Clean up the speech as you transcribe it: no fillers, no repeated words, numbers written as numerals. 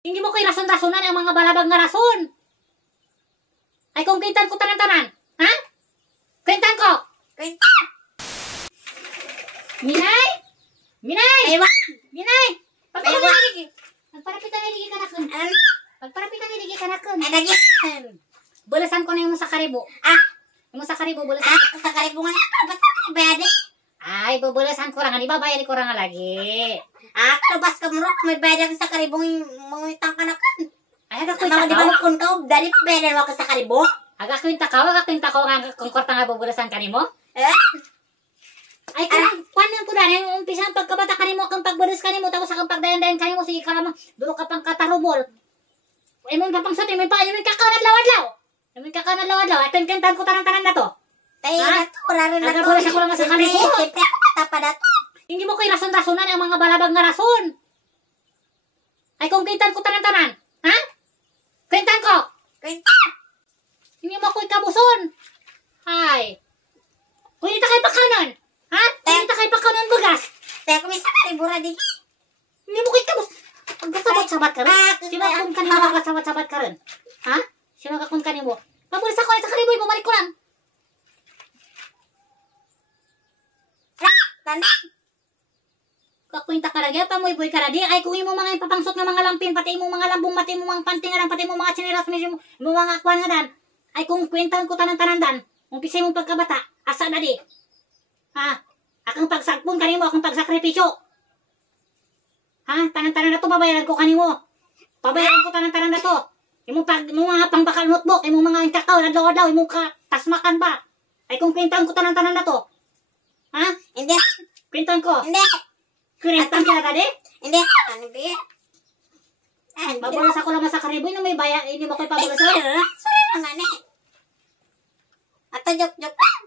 Hindi mo ko'y rason-rasonan ang mga balabag nga rason. Ay kung kintan ko tanan-tanan. Ha? Kintan ko. Kwenta. Minay? Minay! Ewan. Minay! Ewan. Pagparapit ang iligi ka na kun. Ano? Pagparapit ang iligi ka na kun. Adagyan. Bulasan ko na yung sa karibo. Ah. Yung sa karibo, bulasan. Sa karibungan. Basta bayad eh. Ay, bubulasan ko lang. Di ba bayad ko lang lagi? Bas ka murok. May bayad ako sa karibong mga tangkanakan. Ay, aga ko Mga di ba takaw. kung ka, dali bayad mo ako sa karibo. Aga ko nga kung kwarta nga bubulasan ka nimo. Eh? Ay, paano po dahil yung umpisa ang pagkabata ka nimo, kang pagbulas ka nimo, tapos ang pagdayan-dayan ka nimo, sige ka naman, dulo ka pang katarubol. Ay mo papang suti, may kakaunat lawadlaw. May kakaunat lawadlaw. At kintan ko tanang-tanan na to. Tayo na to, raro na Aga to. bulas ako lang sa karibo. Siyempre, tapa na to. Hindi mo ko'y rason-rasonan ang mga balabag nga rason. Ay kung kintan ko tanang-tanan. Ha? Kintan ko. Kwenta. Hindi mo ko'y kabuson. Ay. Kung hindi ta kayo pakanan. Ha? Kung hindi ta kayo pakanan bugas. Tayo kami sa karibo ra di. Hindi mo ko'y kabus. Pagkasabat-sabat ka rin. Sinakon ka nimo pagkasabat-sabat ka rin. Ha? Sinakon ka nimo. Pabulis ako sa kariboy, bumalik ko lang. Tanda. Kakwinta ka lagi, pamoy-boy ka lagi. Ay kung imo mga ipapangsot nga mga lampin, pati imo mga lambong, pati imo mga pantingaran, pati imo mga chinilas, imo mga kwan nga dan. Ay kung kwentahan ko tanan-tanan dan, umpisa mo pagkabata, asa na di. Ha? Akang pagsagpon kanimo, akang pagsakripisyo. Ha? Tanan-tanan na to, babayaran ko kanimo. Babayaran ko tanan-tanan na to. Imo mga pangbakal notebook, imo mga kakao, adlaw-adlaw, imo ka tasmakan ba? Ay kung kwentahan ko tanan-tanan na to. Ha? Hindi. Kwentahan ko. Hindi. Kwentahan ka na tadi? Hindi. Ano ba yan? Babulas ako lang sa kariboy na may bayan, hindi mo ko'y pabulas. Sorry lang nga ne. Ato joke-joke lang.